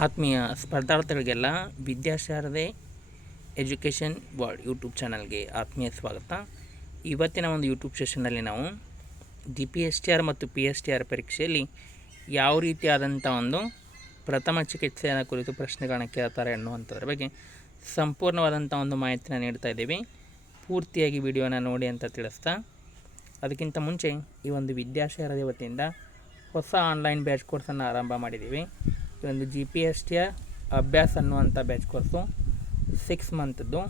ಆತ್ಮೀಯ ಸ್ಪರ್ಧಾರ್ಥಿಗಳಿಗೆಲ್ಲ Vidyasharade education world YouTube ಚಾನಲ್ಗೆ ಆತ್ಮೀಯ ಸ್ವಾಗತ. ಇವತ್ತಿನ ಒಂದು ಯೂಟ್ಯೂಬ್ ಸೆಷನ್ನಲ್ಲಿ ನಾವು DPSTR ಮತ್ತು PSTR ಪರೀಕ್ಷೆಯಲ್ಲಿ ಯಾವ ರೀತಿಯಾದಂಥ ಒಂದು ಪ್ರಥಮ ಚಿಕಿತ್ಸೆಯ ಕುರಿತು ಪ್ರಶ್ನೆಗಳನ್ನ ಕೇಳ್ತಾರೆ ಅನ್ನುವಂಥದ್ರ ಬಗ್ಗೆ ಸಂಪೂರ್ಣವಾದಂಥ ಒಂದು ಮಾಹಿತಿನ ನೀಡ್ತಾ ಇದ್ದೀವಿ. ಪೂರ್ತಿಯಾಗಿ ವಿಡಿಯೋನ ನೋಡಿ ಅಂತ ತಿಳಿಸ್ತಾ, ಅದಕ್ಕಿಂತ ಮುಂಚೆ ಈ ಒಂದು ವಿದ್ಯಾಶಾರದೆ ವತಿಯಿಂದ ಹೊಸ ಆನ್ಲೈನ್ ಬ್ಯಾಚ್ ಕೋರ್ಸನ್ನು ಆರಂಭ ಮಾಡಿದ್ದೀವಿ. ಈ ಒಂದು GPSTR ಅಭ್ಯಾಸ ಅನ್ನುವಂಥ ಬ್ಯಾಚ್ ಕೋರ್ಸು 6 ಮಂತ್ದು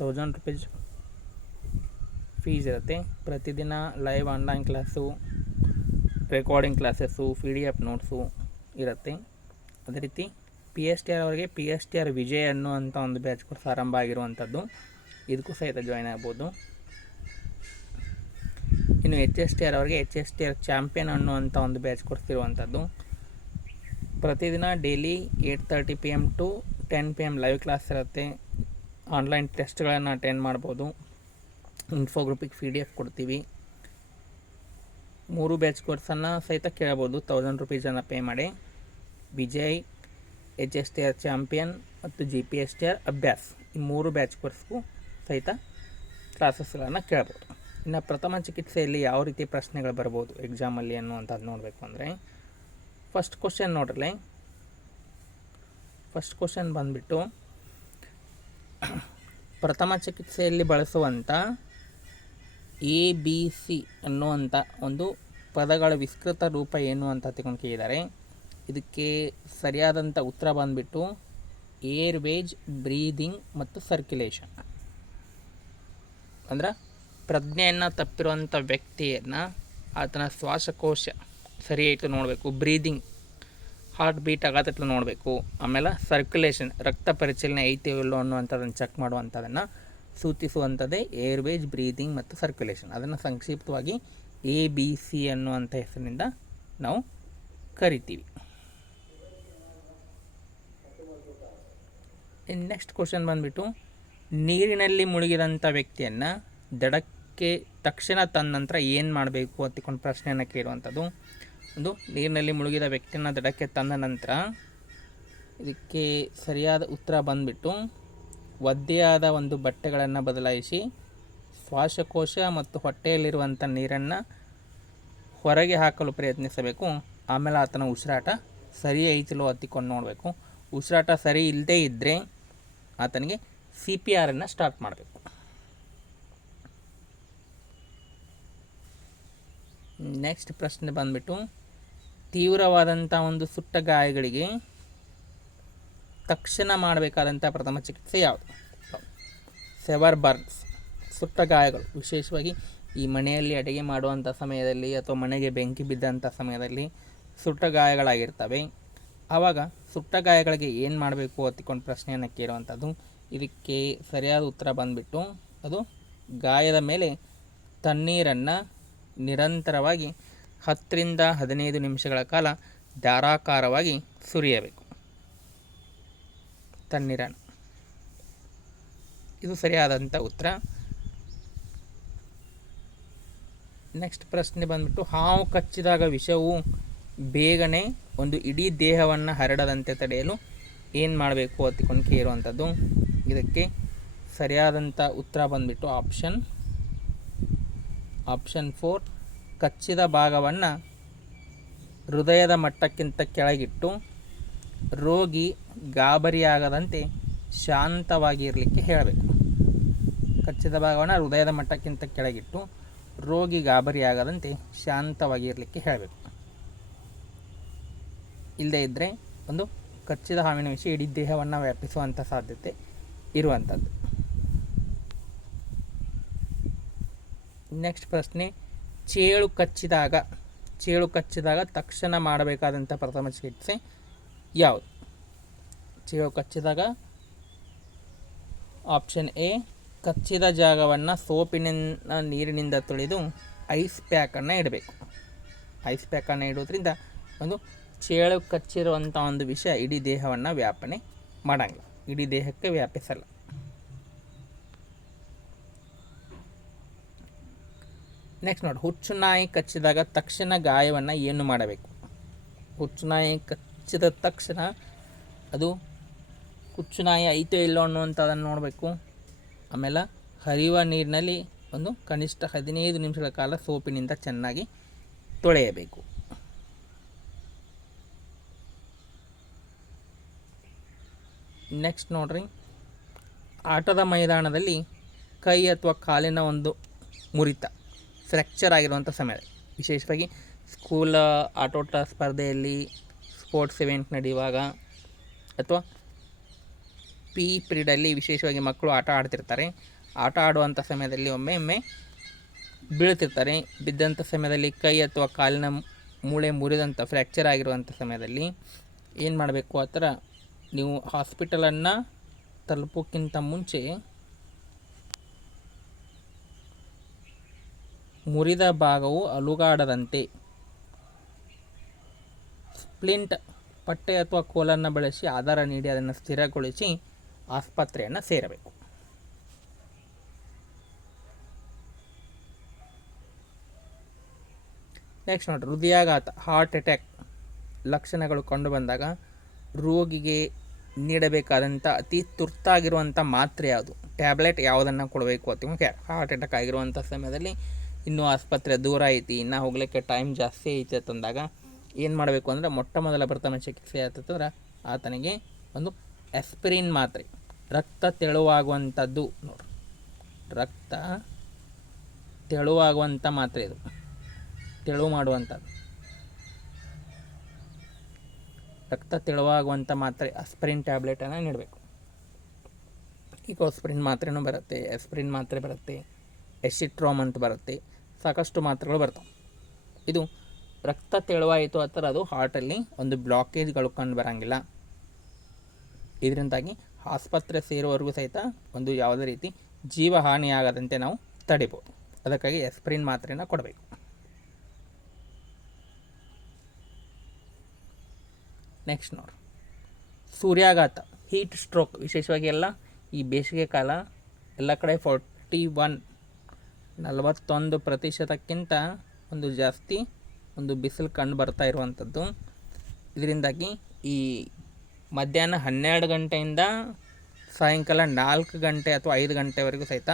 1000 ರೂಪೀಸ್ ಫೀಸ್ ಇರುತ್ತೆ. ಪ್ರತಿದಿನ live online class, recording classes, PDF notes ಇರುತ್ತೆ. ಅದೇ ರೀತಿ PSTR ಅವರಿಗೆ PSTR ವಿಜಯ್ ಅನ್ನುವಂಥ ಒಂದು ಬ್ಯಾಚ್ ಕೋರ್ಸ್ ಆರಂಭ ಆಗಿರುವಂಥದ್ದು, ಇದಕ್ಕೂ ಸಹಿತ ಜಾಯ್ನ್ ಆಗ್ಬೋದು. ಇನ್ನು HSTR ಅವರಿಗೆ HSTR ಚಾಂಪಿಯನ್ ಅನ್ನುವಂಥ ಒಂದು ಬ್ಯಾಚ್ ಕೋರ್ಸ್ ಇರುವಂಥದ್ದು. ಪ್ರತಿದಿನ daily 8:30 PM to 10 PM live class ಇರುತ್ತೆ. ಆನ್ಲೈನ್ ಟೆಸ್ಟ್ಗಳನ್ನು ಅಟೆಂಡ್ ಮಾಡ್ಬೋದು. ಇನ್ಫೋಗ್ರೂಪಿಗೆ PDF ಕೊಡ್ತೀವಿ. 3 ಬ್ಯಾಚ್ ಕೋರ್ಸನ್ನು ಸಹಿತ ಕೇಳ್ಬೋದು 1000 ರೂಪೀಸನ್ನು ಪೇ ಮಾಡಿ. ವಿಜಯ್, HSTR ಚಾಂಪಿಯನ್ ಮತ್ತು GPSTR ಅಭ್ಯಾಸ, ಈ 3 ಬ್ಯಾಚ್ ಕೋರ್ಸ್ಗೂ ಸಹಿತ ಕ್ಲಾಸಸ್ಗಳನ್ನು ಕೇಳ್ಬೋದು. ಇನ್ನು ಪ್ರಥಮ ಚಿಕಿತ್ಸೆಯಲ್ಲಿ ಯಾವ ರೀತಿ ಪ್ರಶ್ನೆಗಳು ಬರ್ಬೋದು ಎಕ್ಸಾಮಲ್ಲಿ ಅನ್ನುವಂಥದ್ದು ನೋಡಬೇಕು ಅಂದರೆ, ಫಸ್ಟ್ ಕ್ವಶನ್ ನೋಡ್ರಲಿ. ಫಸ್ಟ್ ಕ್ವಶನ್ ಬಂದುಬಿಟ್ಟು, ಪ್ರಥಮ ಚಿಕಿತ್ಸೆಯಲ್ಲಿ ಬಳಸುವಂಥ ABC ಅನ್ನುವಂಥ ಒಂದು ಪದಗಳ ವಿಸ್ತೃತ ರೂಪ ಏನು ಅಂತ ತಿಳ್ಕೊಂಡು ಕೇಳಿದ್ದಾರೆ. ಇದಕ್ಕೆ ಸರಿಯಾದಂಥ ಉತ್ತರ ಬಂದುಬಿಟ್ಟು ಏರ್ವೇಜ್, ಬ್ರೀದಿಂಗ್ ಮತ್ತು ಸರ್ಕ್ಯುಲೇಷನ್. ಅಂದ್ರೆ ಪ್ರಜ್ಞೆಯನ್ನು ತಪ್ಪಿರುವಂಥ ವ್ಯಕ್ತಿಯನ್ನು ಆತನ ಶ್ವಾಸಕೋಶ ಸರಿ ಐತೆ ನೋಡಬೇಕು, ಬ್ರೀದಿಂಗ್ ಹಾರ್ಟ್ ಬೀಟ್ ಆಗತ್ತಲ್ಲ ನೋಡಬೇಕು, ಆಮೇಲೆ ಸರ್ಕ್ಯುಲೇಷನ್ ರಕ್ತ ಪರಿಚಲನೆ ಐತೆ ಇಲ್ಲೋ ಅನ್ನುವಂಥದ್ದನ್ನು ಚೆಕ್ ಮಾಡುವಂಥದ್ದನ್ನು ಸೂಚಿಸುವಂಥದ್ದೇ ಏರ್ವೇಜ್, ಬ್ರೀದಿಂಗ್ ಮತ್ತು ಸರ್ಕ್ಯುಲೇಷನ್. ಅದನ್ನು ಸಂಕ್ಷಿಪ್ತವಾಗಿ ABC ಅನ್ನುವಂಥ ಹೆಸರಿನಿಂದ ನಾವು ಕರಿತೀವಿ. ನೆಕ್ಸ್ಟ್ ಕ್ವಶನ್ ಬಂದುಬಿಟ್ಟು, ನೀರಿನಲ್ಲಿ ಮುಳುಗಿದಂಥ ವ್ಯಕ್ತಿಯನ್ನು ದಡಕ್ಕೆ ತಕ್ಷಣ ತಂದ ನಂತರ ಏನು ಮಾಡಬೇಕು ಅಂತಿಕೊಂಡು ಪ್ರಶ್ನೆಯನ್ನು ಕೇಳುವಂಥದ್ದು. ಒಂದು ನೀರಿನಲ್ಲಿ ಮುಳುಗಿದ ವ್ಯಕ್ತಿಯನ್ನು ದಡಕ್ಕೆ ತಂದ ನಂತರ ಇದಕ್ಕೆ ಸರಿಯಾದ ಉತ್ತರ ಬಂದುಬಿಟ್ಟು ಒದ್ದೆಯಾದ ಒಂದು ಬಟ್ಟೆಗಳನ್ನು ಬದಲಾಯಿಸಿ ಶ್ವಾಸಕೋಶ ಮತ್ತು ಹೊಟ್ಟೆಯಲ್ಲಿರುವಂಥ ನೀರನ್ನು ಹೊರಗೆ ಹಾಕಲು ಪ್ರಯತ್ನಿಸಬೇಕು. ಆಮೇಲೆ ಆತನ ಉಸಿರಾಟ ಸರಿ ಐತಿಲೋ ಹತ್ತಿಕೊಂಡು ನೋಡಬೇಕು. ಉಸಿರಾಟ ಸರಿ ಇಲ್ಲದೇ ಇದ್ದರೆ ಆತನಿಗೆ CPR ಸ್ಟಾರ್ಟ್ ಮಾಡಬೇಕು. ನೆಕ್ಸ್ಟ್ ಪ್ರಶ್ನೆ ಬಂದುಬಿಟ್ಟು, ತೀವ್ರವಾದಂಥ ಒಂದು ಸುಟ್ಟ ಗಾಯಗಳಿಗೆ ತಕ್ಷಣ ಮಾಡಬೇಕಾದಂಥ ಪ್ರಥಮ ಚಿಕಿತ್ಸೆ ಯಾವುದು? ಸೆವರ್ ಬರ್ನ್ಸ್. ಸುಟ್ಟ ಗಾಯಗಳು ವಿಶೇಷವಾಗಿ ಈ ಮನೆಯಲ್ಲಿ ಅಡುಗೆ ಮಾಡುವಂಥ ಸಮಯದಲ್ಲಿ ಅಥವಾ ಮನೆಗೆ ಬೆಂಕಿ ಬಿದ್ದಂಥ ಸಮಯದಲ್ಲಿ ಸುಟ್ಟ ಗಾಯಗಳಾಗಿರ್ತವೆ. ಆವಾಗ ಸುಟ್ಟ ಗಾಯಗಳಿಗೆ ಏನು ಮಾಡಬೇಕು ಅಂತಿಕೊಂಡು ಪ್ರಶ್ನೆಯನ್ನು ಕೇಳುವಂಥದ್ದು. ಇದಕ್ಕೆ ಸರಿಯಾದ ಉತ್ತರ ಬಂದುಬಿಟ್ಟು ಅದು ಗಾಯದ ಮೇಲೆ ತಣ್ಣೀರನ್ನು ನಿರಂತರವಾಗಿ 10 ರಿಂದ 15 ನಿಮಿಷಗಳ ಕಾಲ ಧಾರಾಕಾರವಾಗಿ ಸುರಿಯಬೇಕು ತಣ್ಣೀರನ್ನು. ಇದು ಸರಿಯಾದಂಥ ಉತ್ತರ. ನೆಕ್ಸ್ಟ್ ಪ್ರಶ್ನೆ ಬಂದುಬಿಟ್ಟು, ಹಾವು ಕಚ್ಚಿದಾಗ ವಿಷವು ಬೇಗನೆ ಒಂದು ಇಡೀ ದೇಹವನ್ನು ಹರಡದಂತೆ ತಡೆಯಲು ಏನು ಮಾಡಬೇಕು ಅಂತಿಕೊಂಡು ಕೇಳುವಂಥದ್ದು. ಇದಕ್ಕೆ ಸರಿಯಾದಂಥ ಉತ್ತರ ಬಂದುಬಿಟ್ಟು ಆಪ್ಷನ್ 4, ಕಚ್ಚಿದ ಭಾಗವನ್ನು ಹೃದಯದ ಮಟ್ಟಕ್ಕಿಂತ ಕೆಳಗಿಟ್ಟು ರೋಗಿ ಗಾಬರಿಯಾಗದಂತೆ ಶಾಂತವಾಗಿರಲಿಕ್ಕೆ ಹೇಳಬೇಕು. ಕಚ್ಚಿದ ಭಾಗವನ್ನು ಹೃದಯದ ಮಟ್ಟಕ್ಕಿಂತ ಕೆಳಗಿಟ್ಟು ರೋಗಿ ಗಾಬರಿಯಾಗದಂತೆ ಶಾಂತವಾಗಿರಲಿಕ್ಕೆ ಹೇಳಬೇಕು. ಇಲ್ಲದೇ ಇದ್ದರೆ ಒಂದು ಕಚ್ಚಿದ ಹಾವಿನ ವಿಷ ಇಡೀ ದೇಹವನ್ನು ವ್ಯಾಪಿಸುವಂಥ ಸಾಧ್ಯತೆ ಇರುವಂಥದ್ದು. ನೆಕ್ಸ್ಟ್ ಪ್ರಶ್ನೆ, ಚೇಳು ಕಚ್ಚಿದಾಗ ತಕ್ಷಣ ಮಾಡಬೇಕಾದಂಥ ಪ್ರಥಮ ಚಿಕಿತ್ಸೆ ಯಾವುದು? ಚೇಳು ಕಚ್ಚಿದಾಗ ಆಪ್ಷನ್ A, ಕಚ್ಚಿದ ಜಾಗವನ್ನು ಸೋಪಿನ ನೀರಿನಿಂದ ತೊಳೆದು ಐಸ್ ಪ್ಯಾಕನ್ನು ಇಡಬೇಕು. ಐಸ್ ಪ್ಯಾಕನ್ನು ಇಡೋದ್ರಿಂದ ಒಂದು ಚೇಳು ಕಚ್ಚಿರುವಂಥ ಒಂದು ವಿಷ ಇಡೀ ದೇಹವನ್ನು ವ್ಯಾಪನೆ ಮಾಡಂಗಿಲ್ಲ, ಇಡೀ ದೇಹಕ್ಕೆ ವ್ಯಾಪಿಸಲ್ಲ. ನೆಕ್ಸ್ಟ್ ನೋಡಿ, ಹುಚ್ಚುನಾಯಿ ಕಚ್ಚಿದಾಗ ತಕ್ಷಣ ಗಾಯವನ್ನು ಏನು ಮಾಡಬೇಕು? ಹುಚ್ಚುನಾಯಿ ಕಚ್ಚಿದ ತಕ್ಷಣ ಅದು ಕುಚ್ಚುನಾಯಿ ಐತೋ ಇಲ್ಲೋ ಅನ್ನುವಂಥದ್ದನ್ನು ನೋಡಬೇಕು. ಆಮೇಲೆ ಹರಿಯುವ ನೀರಿನಲ್ಲಿ ಒಂದು ಕನಿಷ್ಠ 15 ನಿಮಿಷಗಳ ಕಾಲ ಸೋಪಿನಿಂದ ಚೆನ್ನಾಗಿ ತೊಳೆಯಬೇಕು. ನೆಕ್ಸ್ಟ್ ನೋಡ್ರಿ, ಆಟದ ಮೈದಾನದಲ್ಲಿ ಕೈ ಅಥವಾ ಕಾಲಿನ ಒಂದು ಮುರಿತ, ಫ್ರ್ಯಾಕ್ಚರ್ ಆಗಿರುವಂಥ ಸಮಯದಲ್ಲಿ, ವಿಶೇಷವಾಗಿ ಸ್ಕೂಲ್ ಆಟೋಟ ಸ್ಪರ್ಧೆಯಲ್ಲಿ, ಸ್ಪೋರ್ಟ್ಸ್ ಇವೆಂಟ್ ನಡೆಯುವಾಗ ಅಥವಾ ಪಿ ಪಿರಿಯಡಲ್ಲಿ ವಿಶೇಷವಾಗಿ ಮಕ್ಕಳು ಆಟ ಆಡ್ತಿರ್ತಾರೆ. ಆಟ ಆಡುವಂಥ ಸಮಯದಲ್ಲಿ ಒಮ್ಮೆ ಬೀಳ್ತಿರ್ತಾರೆ. ಬಿದ್ದಂಥ ಸಮಯದಲ್ಲಿ ಕೈ ಅಥವಾ ಕಾಲಿನ ಮೂಳೆ ಮುರಿದಂಥ ಫ್ರ್ಯಾಕ್ಚರ್ ಆಗಿರುವಂಥ ಸಮಯದಲ್ಲಿ ಏನು ಮಾಡಬೇಕು, ಆ ಥರ ನೀವು ಹಾಸ್ಪಿಟಲನ್ನು ತಲುಪೋಕ್ಕಿಂತ ಮುಂಚೆ ಮುರಿದ ಭಾಗವು ಅಲುಗಾಡದಂತೆ ಸ್ಪ್ಲಿಂಟ್ ಪಟ್ಟೆ ಅಥವಾ ಕೋಲನ್ನು ಬಳಸಿ ಆಧಾರ ನೀಡಿ ಅದನ್ನು ಸ್ಥಿರಗೊಳಿಸಿ ಆಸ್ಪತ್ರೆಯನ್ನು ಸೇರಬೇಕು. ನೆಕ್ಸ್ಟ್ ನೋಡಿ, ಹೃದಯಾಘಾತ, ಹಾರ್ಟ್ ಅಟ್ಯಾಕ್ ಲಕ್ಷಣಗಳು ಕಂಡುಬಂದಾಗ ರೋಗಿಗೆ ನೀಡಬೇಕಾದಂಥ ಅತಿ ತುರ್ತಾಗಿರುವಂಥ ಮಾತ್ರೆ ಯಾವುದು, ಟ್ಯಾಬ್ಲೆಟ್ ಯಾವುದನ್ನು ಕೊಡಬೇಕು ಅಥವಾ ಹಾರ್ಟ್ ಅಟ್ಯಾಕ್ ಆಗಿರುವಂಥ ಸಮಯದಲ್ಲಿ ಇನ್ನೂ ಆಸ್ಪತ್ರೆ ದೂರ ಐತಿ, ಇನ್ನೂ ಹೋಗಲಿಕ್ಕೆ ಟೈಮ್ ಜಾಸ್ತಿ ಐತಿ ಅಂತಂದಾಗ ಏನು ಮಾಡಬೇಕು ಅಂದರೆ ಮೊಟ್ಟ ಮೊದಲ ಪ್ರಥಮ ಚಿಕಿತ್ಸೆ ಆಯ್ತಂದ್ರೆ ಆತನಿಗೆ ಒಂದು ಆಸ್ಪಿರಿನ್ ಮಾತ್ರೆ, ರಕ್ತ ತೆಳುವಾಗುವಂಥದ್ದು ನೋಡ್ರಿ, ರಕ್ತ ತೆಳುವಾಗುವಂಥ ಮಾತ್ರೆ, ಇದು ತೆಳು ಮಾಡುವಂಥದ್ದು, ರಕ್ತ ತೆಳುವಾಗುವಂಥ ಮಾತ್ರೆ ಆಸ್ಪಿರಿನ್ ಟ್ಯಾಬ್ಲೆಟನ್ನು ನೀಡಬೇಕು. ಈಗ ಆಸ್ಪಿರಿನ್ ಮಾತ್ರೆನೂ ಬರುತ್ತೆ, ಆಸ್ಪಿರಿನ್ ಮಾತ್ರೆ ಬರುತ್ತೆ, ಎಸಿಟ್ರೋಮ್ ಅಂತ ಬರುತ್ತೆ, ಸಾಕಷ್ಟು ಮಾತ್ರೆಗಳು ಬರ್ತವೆ. ಇದು ರಕ್ತ ತೆಳುವಾಯಿತು ಆ ಥರ ಅದು ಹಾರ್ಟಲ್ಲಿ ಒಂದು ಬ್ಲಾಕೇಜ್ಗಳು ಕಂಡು ಬರೋಂಗಿಲ್ಲ. ಇದರಿಂದಾಗಿ ಆಸ್ಪತ್ರೆ ಸೇರುವವರೆಗೂ ಸಹಿತ ಒಂದು ಯಾವುದೇ ರೀತಿ ಜೀವಹಾನಿಯಾಗದಂತೆ ನಾವು ತಡಿಬೋದು. ಅದಕ್ಕಾಗಿ ಆಸ್ಪಿರಿನ್ ಮಾತ್ರೆನ ಕೊಡಬೇಕು. ನೆಕ್ಸ್ಟ್ ನೋಡಿ, ಸೂರ್ಯಾಘಾತ, ಹೀಟ್ ಸ್ಟ್ರೋಕ್, ವಿಶೇಷವಾಗಿ ಎಲ್ಲ ಈ ಬೇಸಿಗೆ ಕಾಲ ಎಲ್ಲ ಕಡೆ 41% ಒಂದು ಜಾಸ್ತಿ ಒಂದು ಬಿಸಿಲು ಕಂಡು ಬರ್ತಾ ಇರುವಂಥದ್ದು. ಇದರಿಂದಾಗಿ ಈ ಮಧ್ಯಾಹ್ನ 12 ಗಂಟೆಯಿಂದ ಸಾಯಂಕಾಲ 4 ಗಂಟೆ ಅಥವಾ 5 ಗಂಟೆವರೆಗೂ ಸಹಿತ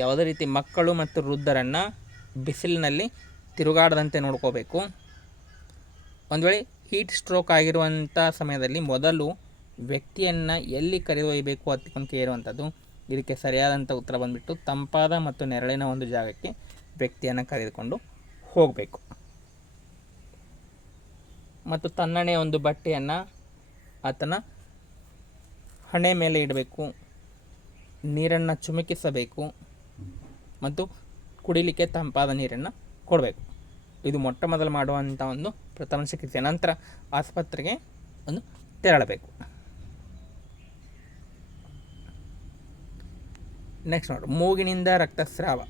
ಯಾವುದೇ ರೀತಿ ಮಕ್ಕಳು ಮತ್ತು ವೃದ್ಧರನ್ನು ಬಿಸಿಲಿನಲ್ಲಿ ತಿರುಗಾಡದಂತೆ ನೋಡ್ಕೋಬೇಕು. ಒಂದು ವೇಳೆ ಹೀಟ್ ಸ್ಟ್ರೋಕ್ ಆಗಿರುವಂಥ ಸಮಯದಲ್ಲಿ ಮೊದಲು ವ್ಯಕ್ತಿಯನ್ನು ಎಲ್ಲಿ ಕರೆದೊಯ್ಯಬೇಕು ಅಂತ ಕೇಳುವಂಥದ್ದು. ಇದಕ್ಕೆ ಸರಿಯಾದಂಥ ಉತ್ತರ ಬಂದುಬಿಟ್ಟು ತಂಪಾದ ಮತ್ತು ನೆರಳಿನ ಒಂದು ಜಾಗಕ್ಕೆ ವ್ಯಕ್ತಿಯನ್ನು ಕರೆದುಕೊಂಡು ಹೋಗಬೇಕು. ಮತ್ತು ತಣ್ಣನೆಯ ಒಂದು ಬಟ್ಟೆಯನ್ನು ಆತನ ಹಣೆ ಮೇಲೆ ಇಡಬೇಕು, ನೀರನ್ನು ಚಿಮುಕಿಸಬೇಕು ಮತ್ತು ಕುಡಿಲಿಕ್ಕೆ ತಂಪಾದ ನೀರನ್ನು ಕೊಡಬೇಕು. ಇದು ಮೊಟ್ಟ ಮೊದಲು ಮಾಡುವಂಥ ಒಂದು ಪ್ರಥಮ ಚಿಕಿತ್ಸೆ. ನಂತರ ಆಸ್ಪತ್ರೆಗೆ ಒಂದು ತೆರಳಬೇಕು. ನೆಕ್ಸ್ಟ್ ನೋಡಿ, ಮೂಗಿನಿಂದ ರಕ್ತಸ್ರಾವ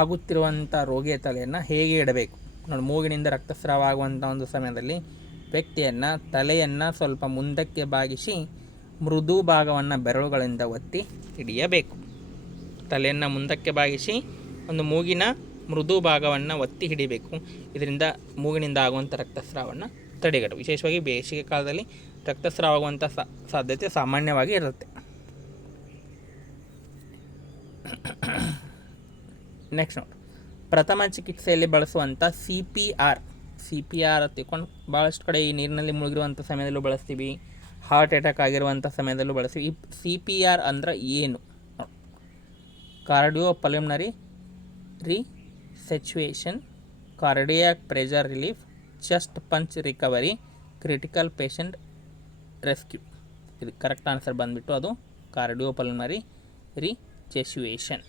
ಆಗುತ್ತಿರುವಂಥ ರೋಗಿಯ ತಲೆಯನ್ನು ಹೇಗೆ ಇಡಬೇಕು ನೋಡಿ. ಮೂಗಿನಿಂದ ರಕ್ತಸ್ರಾವ ಆಗುವಂಥ ಒಂದು ಸಮಯದಲ್ಲಿ ವ್ಯಕ್ತಿಯನ್ನು ತಲೆಯನ್ನು ಸ್ವಲ್ಪ ಮುಂದಕ್ಕೆ ಬಾಗಿಸಿ ಮೃದು ಭಾಗವನ್ನು ಬೆರಳುಗಳಿಂದ ಒತ್ತಿ ಹಿಡಿಯಬೇಕು. ತಲೆಯನ್ನು ಮುಂದಕ್ಕೆ ಬಾಗಿಸಿ ಒಂದು ಮೂಗಿನ ಮೃದು ಭಾಗವನ್ನು ಒತ್ತಿ ಹಿಡಿಬೇಕು. ಇದರಿಂದ ಮೂಗಿನಿಂದ ಆಗುವಂಥ ರಕ್ತಸ್ರಾವವನ್ನು ತಡೆಗಟ್ಟು. ವಿಶೇಷವಾಗಿ ಬೇಸಿಗೆ ಕಾಲದಲ್ಲಿ ರಕ್ತಸ್ರಾವ ಆಗುವಂಥ ಸಾಧ್ಯತೆ ಸಾಮಾನ್ಯವಾಗಿ ಇರುತ್ತೆ. ನೆಕ್ಸ್ಟ್ ನೋಡಿ, ಪ್ರಥಮ ಚಿಕಿತ್ಸೆಯಲ್ಲಿ ಬಳಸುವಂಥ CPR ತಿಳ್ಕೊಂಡು ಭಾಳಷ್ಟು ಕಡೆ ಈ ನೀರಿನಲ್ಲಿ ಮುಳುಗಿರುವಂಥ ಸಮಯದಲ್ಲೂ ಬಳಸ್ತೀವಿ, ಹಾರ್ಟ್ ಅಟ್ಯಾಕ್ ಆಗಿರುವಂಥ ಸಮಯದಲ್ಲೂ ಬಳಸ್ತೀವಿ. ಈ CPR ಅಂದ್ರೆ ಏನು? Cardiopulmonary resuscitation, cardiac pressure relief, chest punch recovery, critical patient rescue. ಇದು ಕರೆಕ್ಟ್ ಆನ್ಸರ್ ಬಂದುಬಿಟ್ಟು ಅದು ಕಾರ್ಡಿಯೋಪಲ್ಮನರಿ ರಿಸೆಚುಯೇಷನ್.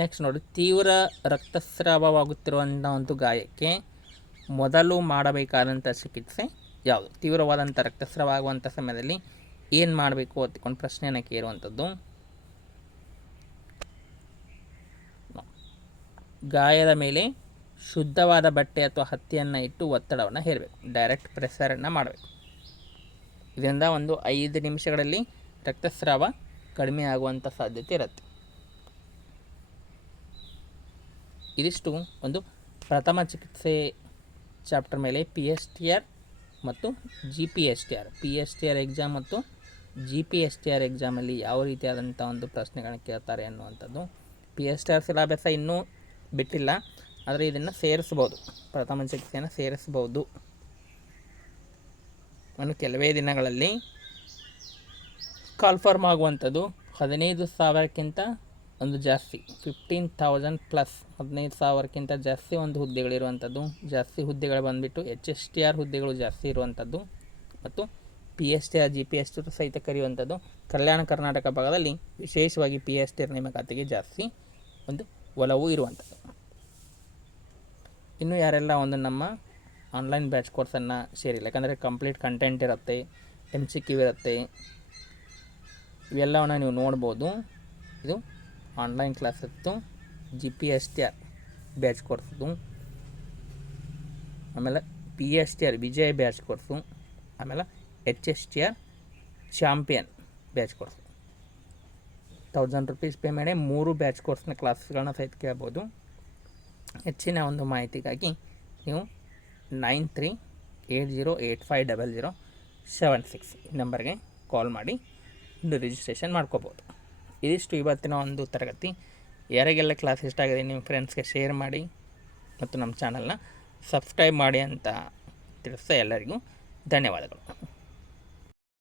ನೆಕ್ಸ್ಟ್ ನೋಡಿ, ತೀವ್ರ ರಕ್ತಸ್ರಾವವಾಗುತ್ತಿರುವಂಥ ಒಂದು ಗಾಯಕ್ಕೆ ಮೊದಲು ಮಾಡಬೇಕಾದಂಥ ಚಿಕಿತ್ಸೆ ಯಾವುದು? ತೀವ್ರವಾದಂಥ ರಕ್ತಸ್ರಾವ ಆಗುವಂಥ ಸಮಯದಲ್ಲಿ ಏನು ಮಾಡಬೇಕು ಅಂತ್ಕೊಂಡು ಪ್ರಶ್ನೆಯನ್ನು ಕೇಳುವಂಥದ್ದು. ಗಾಯದ ಮೇಲೆ ಶುದ್ಧವಾದ ಬಟ್ಟೆ ಅಥವಾ ಹತ್ತಿಯನ್ನು ಇಟ್ಟು ಒತ್ತಡವನ್ನು ಹೇರಬೇಕು, ಡೈರೆಕ್ಟ್ ಪ್ರೆಷರನ್ನು ಮಾಡಬೇಕು. ಇದರಿಂದ ಒಂದು 5 ನಿಮಿಷಗಳಲ್ಲಿ ರಕ್ತಸ್ರಾವ ಕಡಿಮೆ ಆಗುವಂಥ ಸಾಧ್ಯತೆ ಇರುತ್ತೆ. ಇದಿಷ್ಟು ಒಂದು ಪ್ರಥಮ ಚಿಕಿತ್ಸೆ ಚಾಪ್ಟರ್ ಮೇಲೆ PSTR ಮತ್ತು GPSTR ಎಕ್ಸಾಮ್ ಮತ್ತು GPSTR ಎಕ್ಸಾಮಲ್ಲಿ ಯಾವ ರೀತಿಯಾದಂಥ ಒಂದು ಪ್ರಶ್ನೆಗಳನ್ನ ಕೇಳ್ತಾರೆ ಅನ್ನುವಂಥದ್ದು. PSTR ಸಿಲೆಬಸ್ ಇನ್ನೂ ಬಿಟ್ಟಿಲ್ಲ, ಆದರೆ ಇದನ್ನು ಸೇರಿಸ್ಬೋದು, ಪ್ರಥಮ ಚಿಕಿತ್ಸೆಯನ್ನು ಸೇರಿಸ್ಬೋದು. ಇನ್ನು ಕೆಲವೇ ದಿನಗಳಲ್ಲಿ ಕಾಲ್ಫಾರ್ಮ್ ಆಗುವಂಥದ್ದು 15,000ಕ್ಕಿಂತ ಒಂದು ಜಾಸ್ತಿ, 15,000 ಪ್ಲಸ್, 15,000ಕ್ಕಿಂತ ಜಾಸ್ತಿ ಒಂದು ಹುದ್ದೆಗಳಿರುವಂಥದ್ದು. ಜಾಸ್ತಿ ಹುದ್ದೆಗಳು ಬಂದುಬಿಟ್ಟು HSTR ಹುದ್ದೆಗಳು ಜಾಸ್ತಿ ಇರುವಂಥದ್ದು ಮತ್ತು PSTR GPSTR ಸಹಿತ ಕರೆಯುವಂಥದ್ದು. ಕಲ್ಯಾಣ ಕರ್ನಾಟಕ ಭಾಗದಲ್ಲಿ ವಿಶೇಷವಾಗಿ PSTR ನೇಮಕಾತಿಗೆ ಜಾಸ್ತಿ ಒಂದು ಒಲವು ಇರುವಂಥದ್ದು. ಇನ್ನು ಯಾರೆಲ್ಲ ಒಂದು ನಮ್ಮ ಆನ್ಲೈನ್ ಬ್ಯಾಚ್ ಕೋರ್ಸನ್ನು ಸೇರಿಲ್ಲ, ಯಾಕಂದರೆ ಕಂಪ್ಲೀಟ್ ಕಂಟೆಂಟ್ ಇರುತ್ತೆ, MCQ ಇರುತ್ತೆ, ಇವೆಲ್ಲವನ್ನು ನೀವು ನೋಡ್ಬೋದು. ಇದು ಆನ್ಲೈನ್ ಕ್ಲಾಸ್ ಇತ್ತು, GPSTR ಬ್ಯಾಚ್ ಕೋರ್ಸು, ಆಮೇಲೆ PSTR ವಿಜಯ್ ಬ್ಯಾಚ್ ಕೋರ್ಸು, ಆಮೇಲೆ HSTR champion batch course. 1000 rupees pay ಮಾಡಿ 3 ಬ್ಯಾಚ್ ಕೋರ್ಸ್ನ ಕ್ಲಾಸ್ಗಳನ್ನ ಸಹಿತ ಕೇಳ್ಬೋದು. ಹೆಚ್ಚಿನ ಒಂದು ಮಾಹಿತಿಗಾಗಿ ನೀವು 9380850076 ಈ ನಂಬರ್ಗೆ ಕಾಲ್ ಮಾಡಿ ಒಂದು ರಿಜಿಸ್ಟ್ರೇಷನ್ ಮಾಡ್ಕೋಬೋದು. ಇದಿಷ್ಟು ಇವತ್ತಿನ ಒಂದು ತರಗತಿ. ಯಾರಿಗೆಲ್ಲ ಕ್ಲಾಸ್ ಇಷ್ಟ ಆಗಿದೆ ನಿಮ್ಮ ಫ್ರೆಂಡ್ಸ್ಗೆ ಶೇರ್ ಮಾಡಿ ಮತ್ತು ನಮ್ಮ ಚಾನಲ್ನ ಸಬ್ಸ್ಕ್ರೈಬ್ ಮಾಡಿ ಅಂತ ತಿಳಿಸ್ತಾ ಎಲ್ಲರಿಗೂ ಧನ್ಯವಾದಗಳು.